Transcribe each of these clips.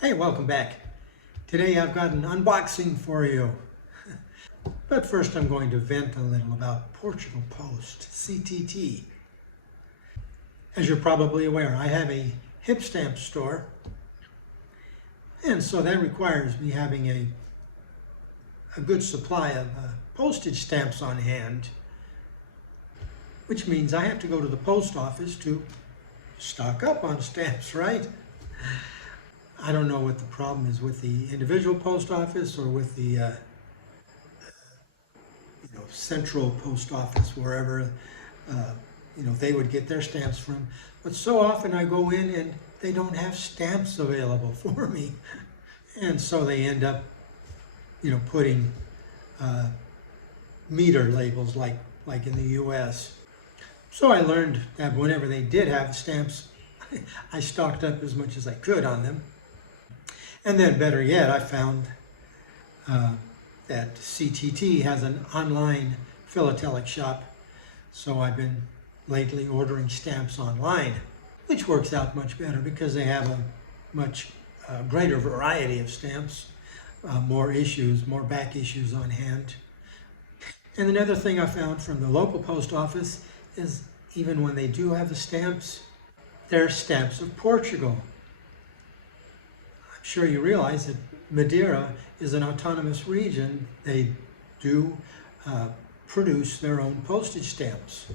Hey, welcome back. Today I've got an unboxing for you. But first I'm going to vent a little about Portugal Post, CTT. As you're probably aware, I have a hip stamp store, and so that requires me having a good supply of postage stamps on hand, which means I have to go to the post office to stock up on stamps, right? I don't know what the problem is with the individual post office or with the central post office, wherever they would get their stamps from. But so often I go in and they don't have stamps available for me, and so they end up putting meter labels like in the U.S. So I learned that whenever they did have stamps, I stocked up as much as I could on them. And then better yet, I found that CTT has an online philatelic shop. So I've been lately ordering stamps online, which works out much better because they have a much greater variety of stamps, more issues, more back issues on hand. And another thing I found from the local post office is even when they do have the stamps, they're stamps of Portugal. I'm sure you realize that Madeira is an autonomous region. They do produce their own postage stamps.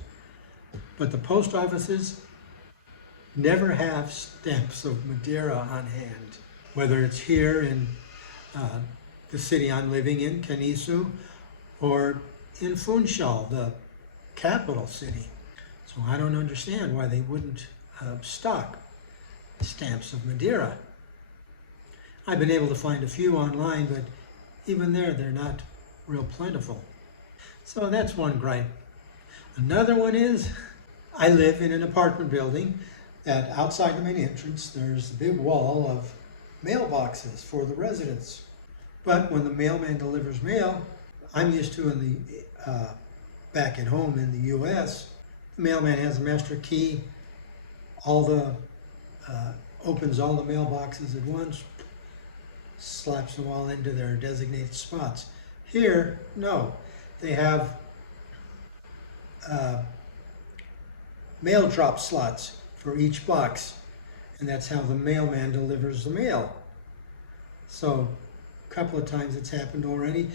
But the post offices never have stamps of Madeira on hand, whether it's here in the city I'm living in, Caniço, or in Funchal, the capital city. So I don't understand why they wouldn't stock stamps of Madeira. I've been able to find a few online, but even there, they're not real plentiful. So that's one gripe. Another one is, I live in an apartment building that outside the main entrance, there's a big wall of mailboxes for the residents. But when the mailman delivers mail, I'm used to in the back at home in the U.S., the mailman has a master key, opens all the mailboxes at once, slaps them all into their designated spots. Here, no. They have mail drop slots for each box, and that's how the mailman delivers the mail. So a couple of times it's happened already.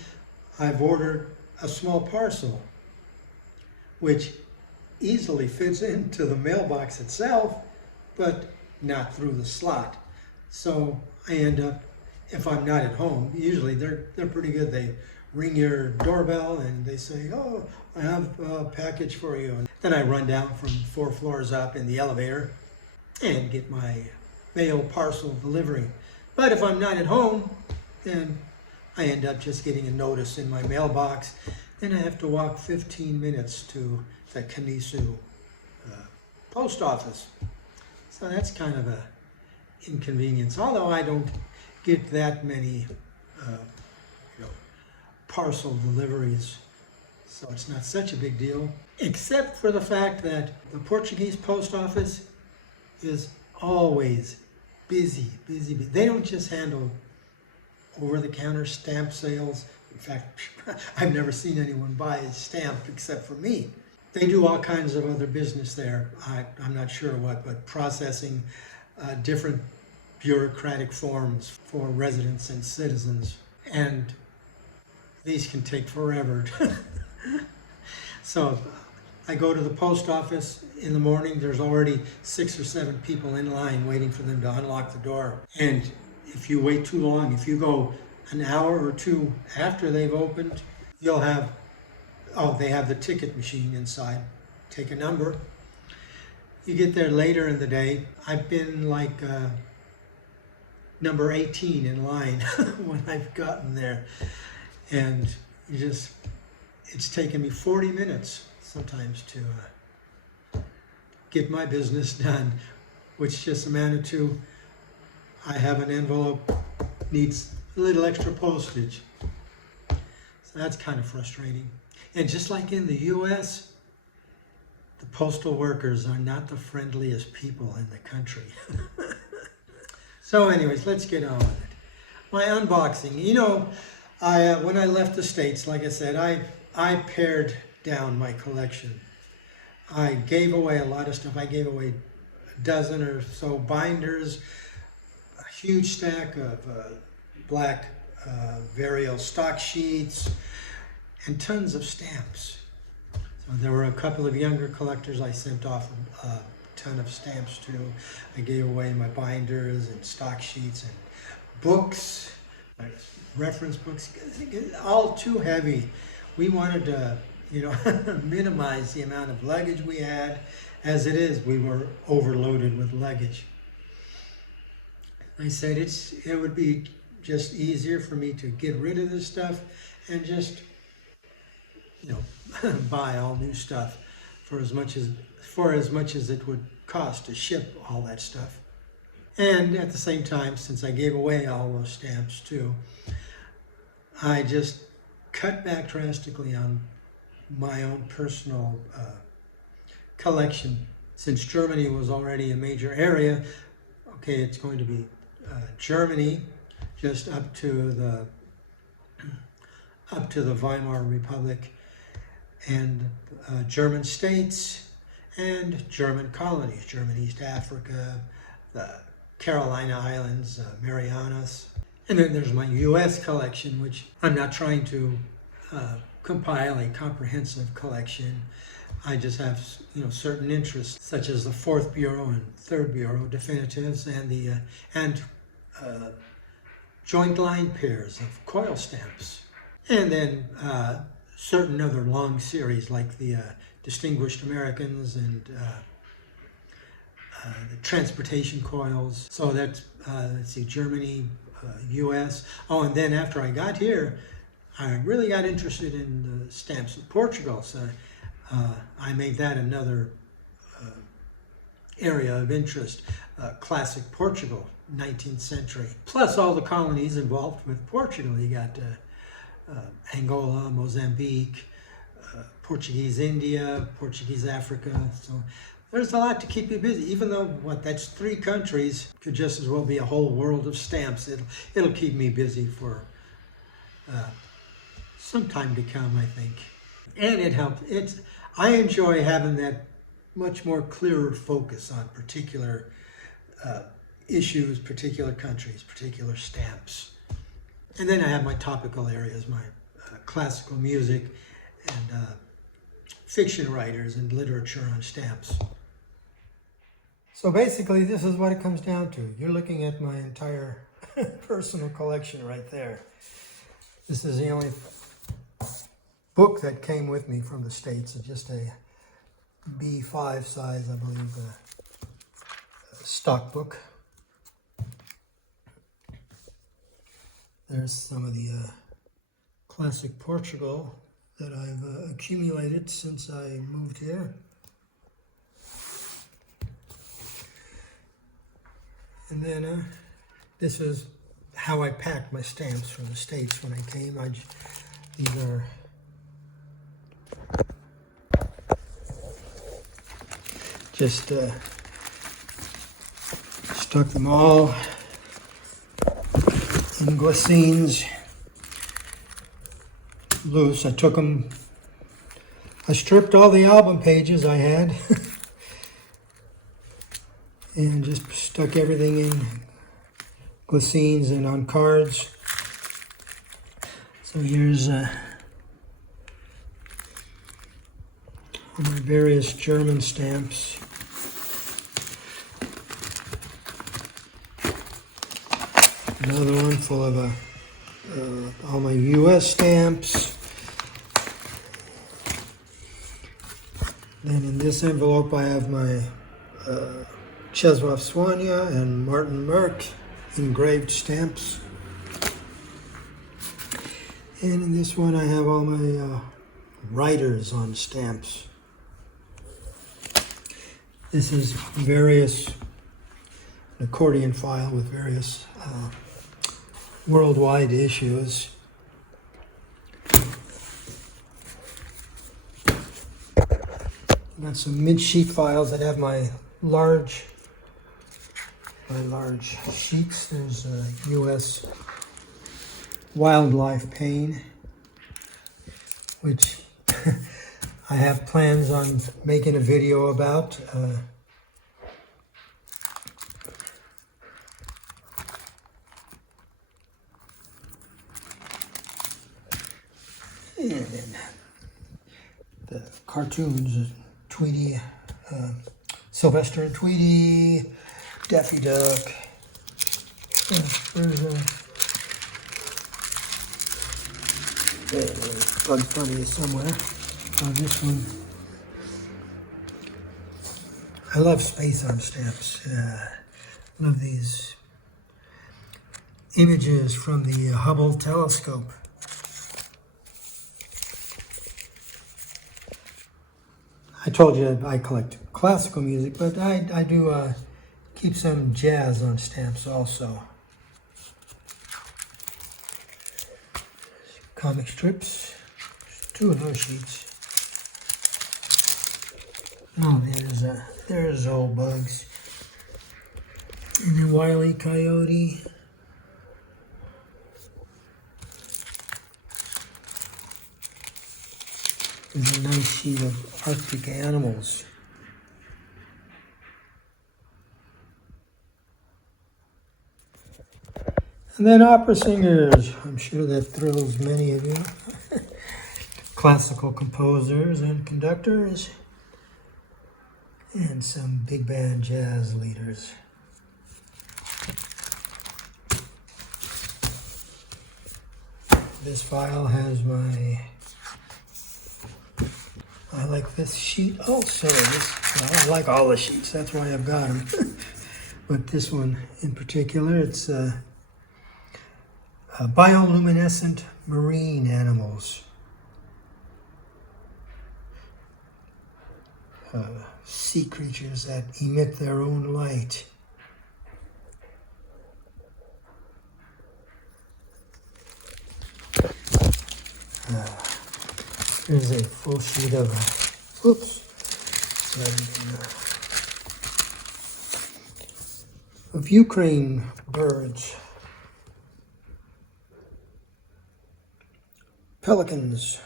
I've ordered a small parcel, which easily fits into the mailbox itself, but not through the slot. So I end up, if I'm not at home, usually they're pretty good. They ring your doorbell and they say, "Oh, I have a package for you." And then I run down from 4 floors up in the elevator and get my mail parcel delivery. But if I'm not at home, then I end up just getting a notice in my mailbox. Then I have to walk 15 minutes to the Caniço post office. So that's kind of a inconvenience, although I don't get that many parcel deliveries, so it's not such a big deal, except for the fact that the Portuguese post office is always busy. They don't just handle over-the-counter stamp sales. In fact, I've never seen anyone buy a stamp except for me. They do all kinds of other business there. I'm not sure what, but processing different bureaucratic forms for residents and citizens. And these can take forever. So I go to the post office in the morning. There's already 6 or 7 people in line waiting for them to unlock the door. And if you wait too long, if you go an hour or 2 after they've opened, you'll have, they have the ticket machine inside. Take a number. You get there later in the day. I've been like number 18 in line when I've gotten there. And it's taken me 40 minutes sometimes to get my business done, which just amounted to, I have an envelope, needs a little extra postage. So that's kind of frustrating. And just like in the U.S., the postal workers are not the friendliest people in the country. So anyways, let's get on with it. My unboxing. You know, when I left the States, like I said, I pared down my collection. I gave away a lot of stuff. I gave away a dozen or so binders, a huge stack of black Varial stock sheets, and tons of stamps. So there were a couple of younger collectors I sent off a ton of stamps to. I gave away my binders and stock sheets and books, reference books, all too heavy. We wanted to, you know, minimize the amount of luggage we had. As it is, we were overloaded with luggage. I said it would be just easier for me to get rid of this stuff and just, you know, buy all new stuff for as much as it would cost to ship all that stuff. And at the same time, since I gave away all those stamps too, I just cut back drastically on my own personal collection. Since Germany was already a major area, okay, it's going to be Germany, just up to the Weimar Republic, and German states and German colonies, German East Africa, the Carolina Islands, Marianas. And then there's my U.S. collection, which I'm not trying to compile a comprehensive collection. I just have, you know, certain interests, such as the 4th Bureau and 3rd Bureau definitives and the joint line pairs of coil stamps. And then certain other long series like the Distinguished Americans and the transportation coils. So that's, let's see, Germany, U.S. Oh, and then after I got here, I really got interested in the stamps of Portugal. So I made that another area of interest. Classic Portugal, 19th century. Plus all the colonies involved with Portugal. You got Angola, Mozambique, Portuguese India, Portuguese Africa. So there's a lot to keep you busy, even though, that's 3 countries, could just as well be a whole world of stamps. It'll keep me busy for some time to come, I think. And it helps. I enjoy having that much more clearer focus on particular issues, particular countries, particular stamps. And then I have my topical areas, my classical music and fiction writers and literature on stamps. So basically, this is what it comes down to. You're looking at my entire personal collection right there. This is the only book that came with me from the States. It's just a B5 size, I believe, stock book. There's some of the classic Portugal that I've accumulated since I moved here. And then this is how I packed my stamps from the States when I came. These are just stuck them all in glacines loose. I stripped all the album pages I had and just stuck everything in glacines and on cards. So here's my various German stamps. Another one full of all my U.S. stamps. Then in this envelope I have my Czesław Słania and Martin Merck engraved stamps. And in this one I have all my writers on stamps. This is various accordion file with various worldwide issues. Got some mid-sheet files that have my large my large sheets. There's a U.S. wildlife pain, which I have plans on making a video about. And then the cartoons, Tweety, Sylvester and Tweety, Daffy Duck. There's Bugs Bunny somewhere. This one. I love space on stamps. Love these images from the Hubble telescope. I told you I collect classical music, but I do keep some jazz on stamps also. Comic strips, 2 of those sheets. Oh, there's old Bugs. And then Wile E. Coyote. There's a nice sheet of Arctic animals. And then opera singers. I'm sure that thrills many of you. Classical composers and conductors. And some big band jazz leaders. This file has I like this sheet also. Well, I like all the sheets, that's why I've got them. But this one in particular, it's bioluminescent marine animals. Sea creatures that emit their own light. Here's a full sheet of, of Ukraine birds. Pelicans.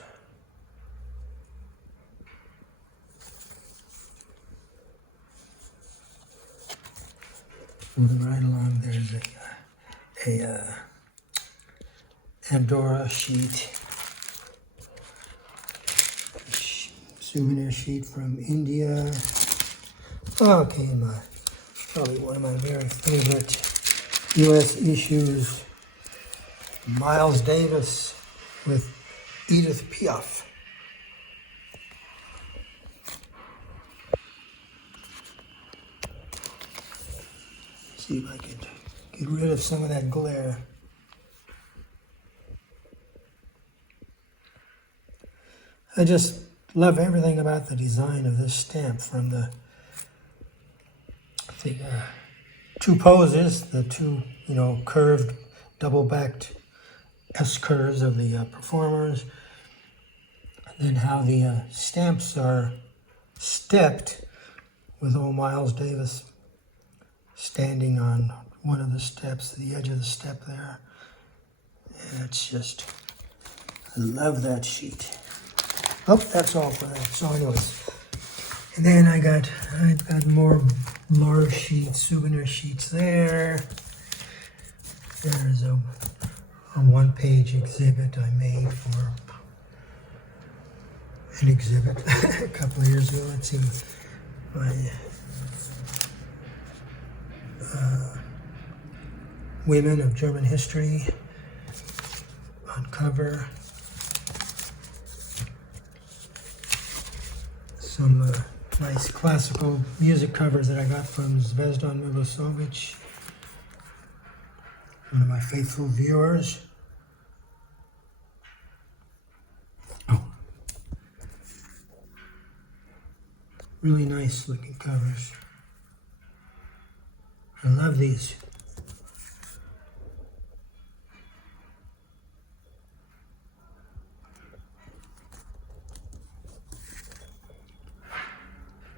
Moving right along, there's a Andorra sheet. Souvenir sheet from India. Okay, probably one of my very favorite U.S. issues. Miles Davis with Edith Piaf. See if I can get rid of some of that glare. I just love everything about the design of this stamp, from the 2 poses, the 2, curved, double-backed S-curves of the performers, and then how the stamps are stepped with old Miles Davis standing on one of the steps, the edge of the step there. And it's just, I love that sheet. Oh, that's all for that. So anyways, and then I've got more large sheets, souvenir sheets there. There's a 1-page exhibit I made for an exhibit a couple of years ago. Let's see, my women of German history on cover. Some nice classical music covers that I got from Zvezdan Milosevic, one of my faithful viewers. Oh, really nice looking covers. I love these.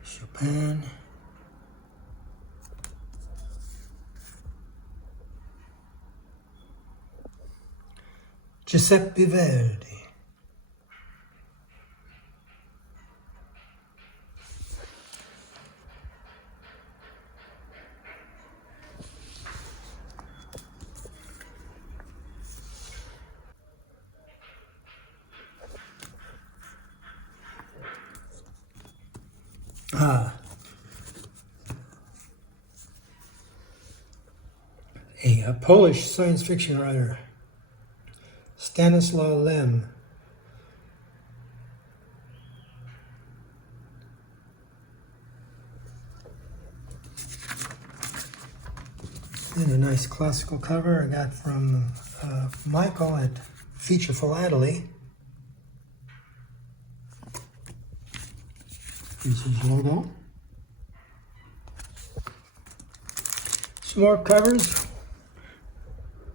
Chopin. Giuseppe Verdi. A Polish science fiction writer, Stanislaw Lem. And a nice classical cover I got from Michael at Philatelic. This is his logo. Some more covers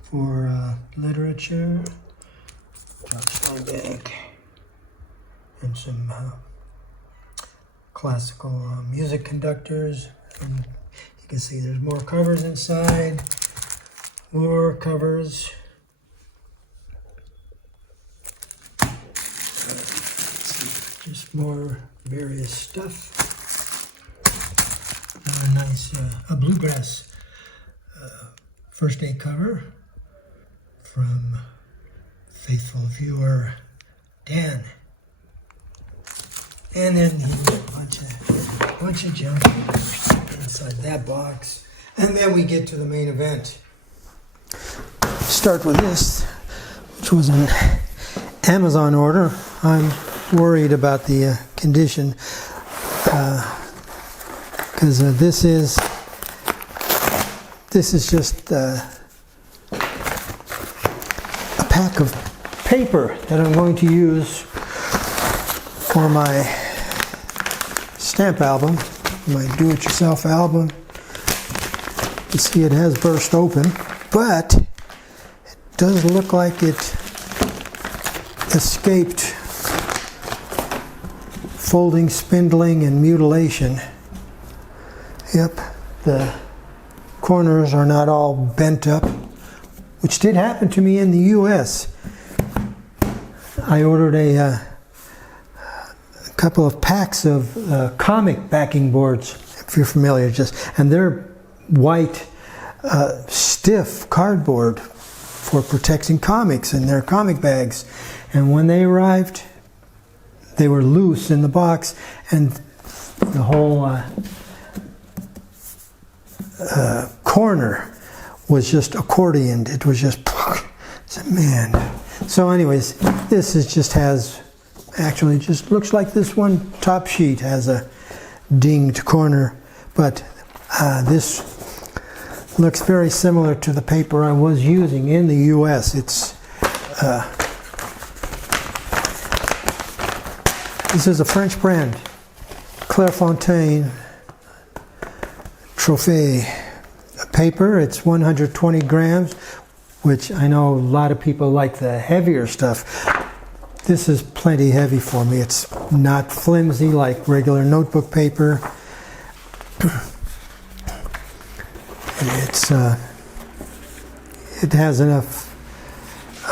for literature, Johnstone bag, and some classical music conductors. And you can see there's more covers inside, more covers. Just more various stuff. A nice a bluegrass first aid cover from faithful viewer Dan. And then a bunch of junk inside that box. And then we get to the main event. Start with this, which was an Amazon order. I'm worried about the condition because this is just a pack of paper that I'm going to use for my stamp album, my do-it-yourself album. You see it has burst open, but it does look like it escaped folding, spindling, and mutilation. Yep, the corners are not all bent up, which did happen to me in the U.S. I ordered a couple of packs of comic backing boards, if you're familiar, and they're white, stiff cardboard for protecting comics in their comic bags. And when they arrived, they were loose in the box, and the whole corner was just accordioned. It was just, man. So anyways, this is actually just looks like this one top sheet has a dinged corner, but this looks very similar to the paper I was using in the U.S. This is a French brand, Clairefontaine Trophée paper. It's 120 grams, which I know a lot of people like the heavier stuff. This is plenty heavy for me. It's not flimsy like regular notebook paper. It has enough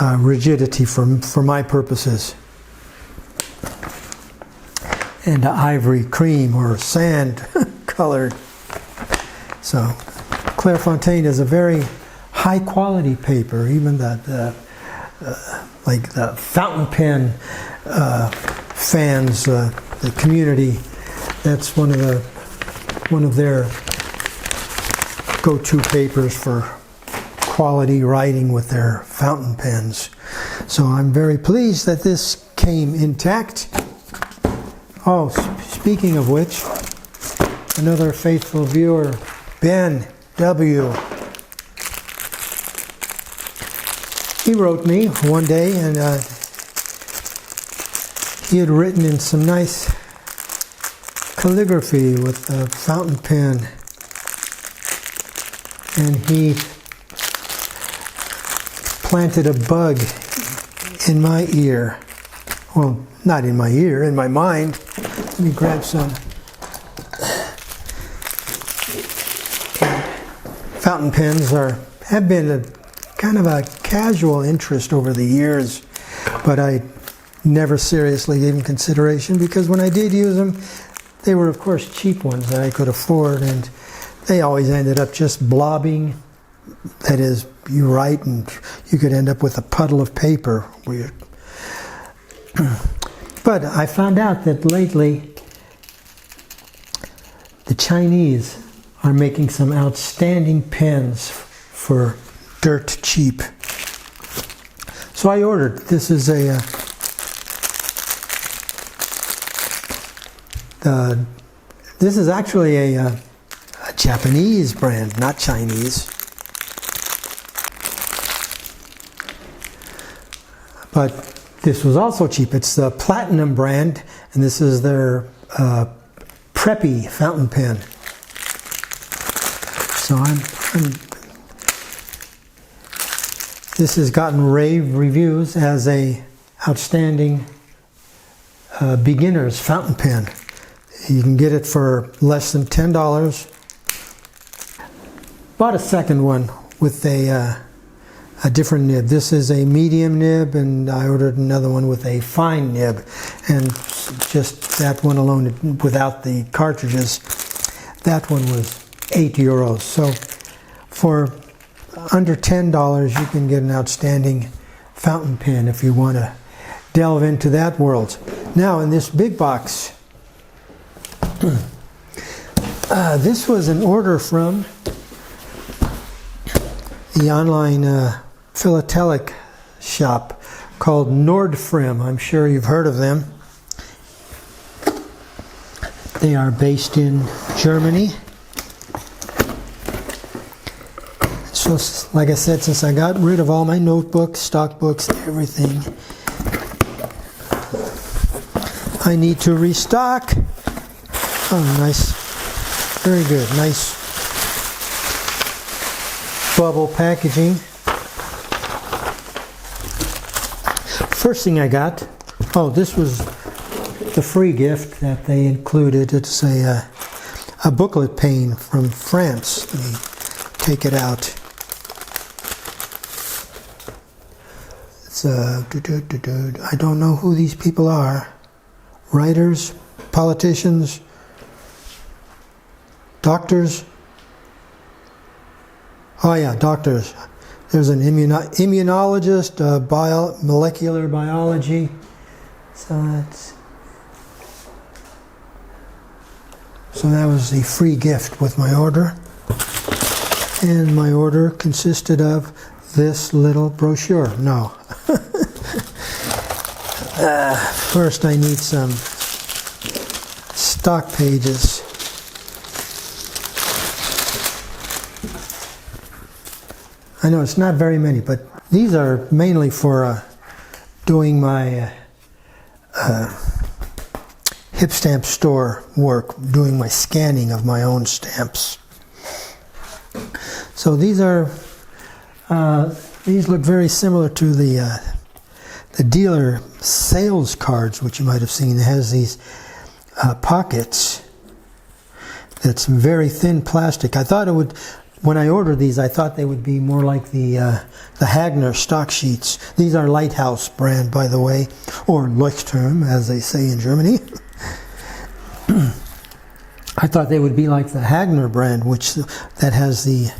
rigidity for my purposes. And ivory cream or sand colored. So Clairefontaine is a very high quality paper. Even like the fountain pen fans, the community, that's one of their go-to papers for quality writing with their fountain pens. So I'm very pleased that this came intact. Oh, speaking of which, another faithful viewer, Ben W. He wrote me one day, and he had written in some nice calligraphy with a fountain pen, and he planted a bug in my ear. Well, not in my ear, in my mind. Let me grab some. Fountain pens have been a kind of a casual interest over the years, but I never seriously gave them consideration because when I did use them, they were of course cheap ones that I could afford, and they always ended up just blobbing. That is, you write and you could end up with a puddle of paper. But I found out that lately the Chinese are making some outstanding pens for dirt cheap. So I ordered. This is this is actually a Japanese brand, not Chinese. But this was also cheap. It's the Platinum brand, and this is their Preppy fountain pen. So this has gotten rave reviews as a outstanding beginner's fountain pen. You can get it for less than $10. Bought a second one with a different nib. This is a medium nib, and I ordered another one with a fine nib, and just that one alone without the cartridges, that one was €8. So for under $10 you can get an outstanding fountain pen if you want to delve into that world. Now in this big box, this was an order from the online philatelic shop called Nordfrim. I'm sure you've heard of them. They are based in Germany. So, like I said, since I got rid of all my notebooks, stock books, everything, I need to restock. Oh, nice. Very good. Nice bubble packaging. First thing I got, oh, this was the free gift that they included. It's a booklet pane from France. Let me take it out. It's I don't know who these people are. Writers, politicians, doctors. Oh yeah, doctors. There's an immunologist, molecular biology. So that was the free gift with my order. And my order consisted of this little brochure. No. First I need some stock pages. I know it's not very many, but these are mainly for doing my hip stamp store work, doing my scanning of my own stamps. So these are these look very similar to the dealer sales cards, which you might have seen. It has these pockets. That's very thin plastic. I thought it would. When I ordered these, I thought they would be more like the Hagner stock sheets. These are Lighthouse brand, by the way, or Leuchtturm, as they say in Germany. I thought they would be like the Hagner brand, which that has the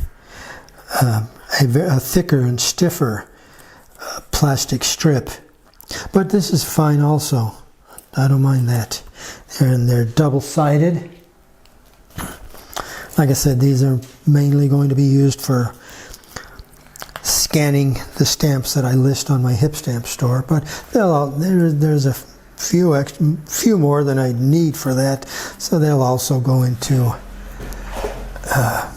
a thicker and stiffer plastic strip. But this is fine also. I don't mind that. And they're double-sided. Like I said, these are mainly going to be used for scanning the stamps that I list on my hip stamp store, but there's a few more than I need for that, so they'll also go into a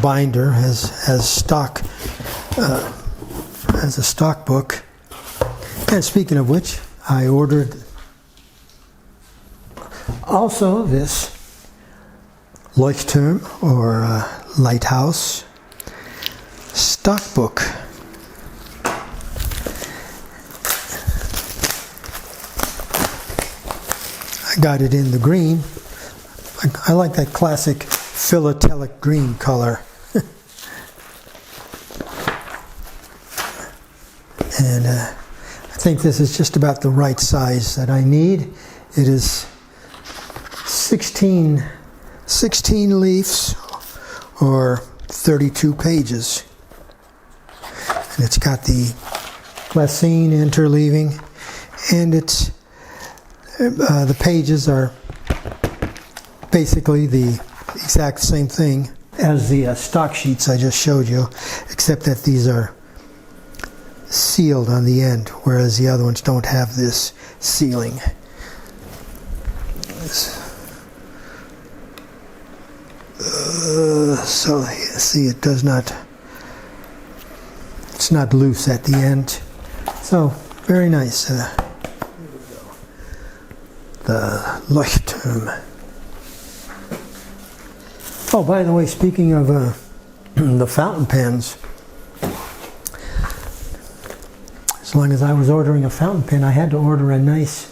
binder as stock, as a stock book. And speaking of which, I ordered also this Leuchtturm or Lighthouse stock book. I got it in the green. I like that classic philatelic green color. And I think this is just about the right size that I need. It is 16 leaves or 32 pages. And it's got the glassine interleaving, and it's the pages are basically the exact same thing as the stock sheets I just showed you, except that these are sealed on the end, whereas the other ones don't have this sealing. So see, it does not, it's not loose at the end. So very nice. The Lighthouse. Oh, by the way, speaking of the fountain pens, as long as I was ordering a fountain pen, I had to order a nice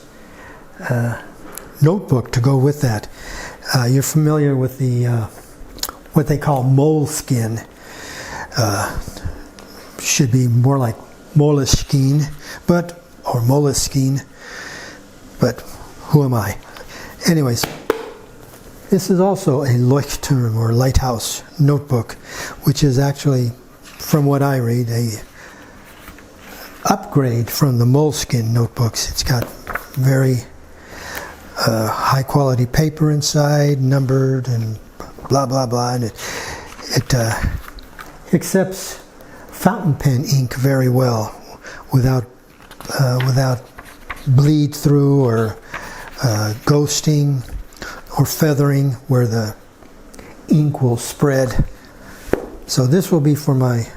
notebook to go with that. You're familiar with the what they call moleskin. Should be more like Moleskine, or Moleskine, but who am I? Anyways, this is also a Leuchtturm or Lighthouse notebook, which is actually, from what I read, a upgrade from the Moleskine notebooks. It's got very high quality paper inside, numbered and blah blah blah, and it accepts fountain pen ink very well without bleed through or ghosting or feathering where the ink will spread. So this will be for my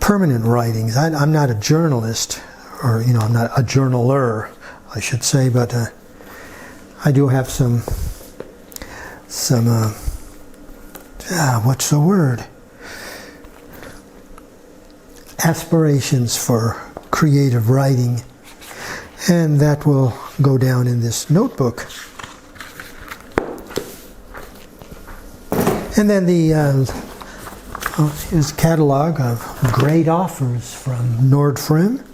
permanent writings. I'm not a journalist, or I'm not a journaler, I should say, but I do have some what's the word? Aspirations for creative writing, and that will go down in this notebook. And then here's a catalog of great offers from Nordstrom.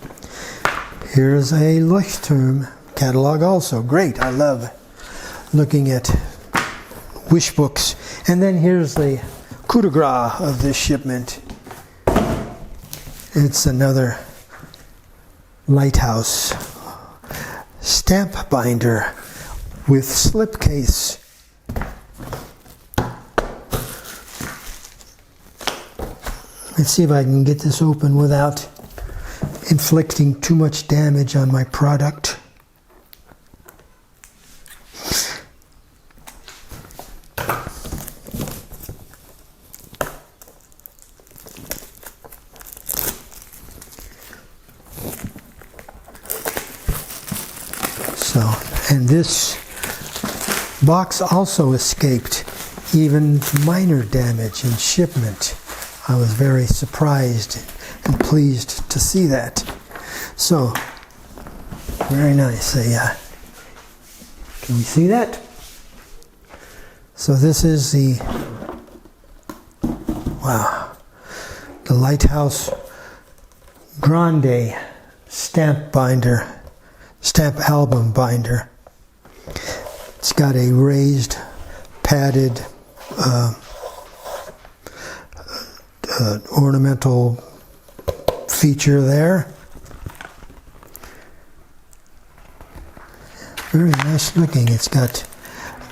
Here's a Leuchtturm catalog also. Great, I love looking at wish books. And then here's the coup de grace of this shipment. It's another Lighthouse stamp binder with slipcase. Let's see if I can get this open without inflicting too much damage on my product. So, and this box also escaped even minor damage in shipment. I was very surprised and pleased to see that. So, very nice. Can we see that? So this is the Lighthouse Grande stamp binder, stamp album binder. It's got a raised, padded ornamental feature there. Very nice looking. It's got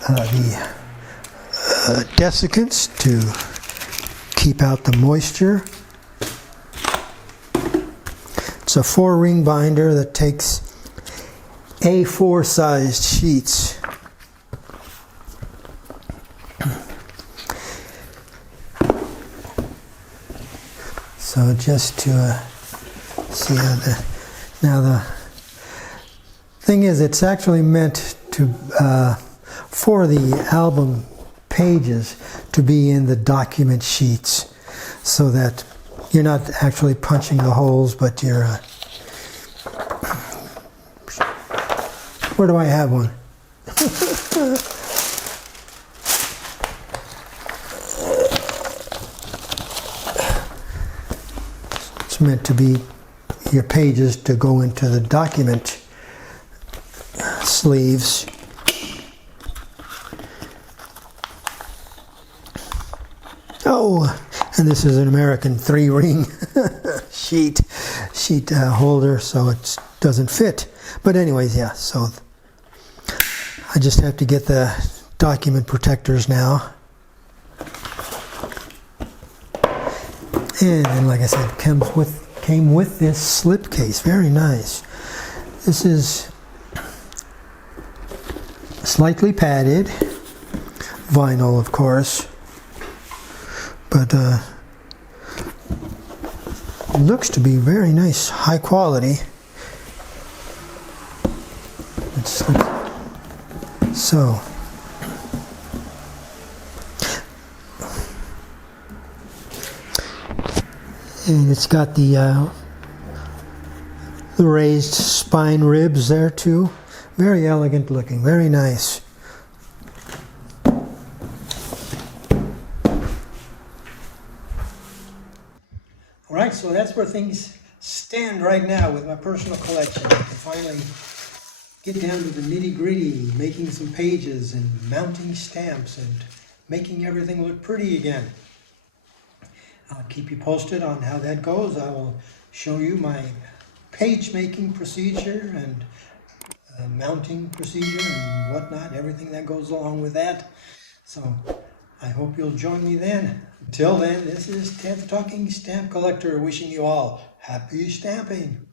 the desiccants to keep out the moisture. It's a 4-ring binder that takes A4 sized sheets. So just to see how the thing is, it's actually meant to for the album pages to be in the document sheets, so that you're not actually punching the holes, but you're where do I have one? It's meant to be your pages to go into the document sleeves. Oh, and this is an American 3-ring sheet holder, so it doesn't fit. But anyways, yeah, so I just have to get the document protectors now. And then, like I said, came with this slip case. Very nice. This is slightly padded, vinyl, of course, but looks to be very nice, high quality. So, and it's got the raised spine ribs there too. Very elegant looking, very nice. All right, so that's where things stand right now with my personal collection. I can finally get down to the nitty-gritty, making some pages and mounting stamps and making everything look pretty again. I'll keep you posted on how that goes. I will show you my page making procedure and mounting procedure and whatnot, everything that goes along with that. So I hope you'll join me then. Until then, this is Ted the Talking Stamp Collector wishing you all happy stamping.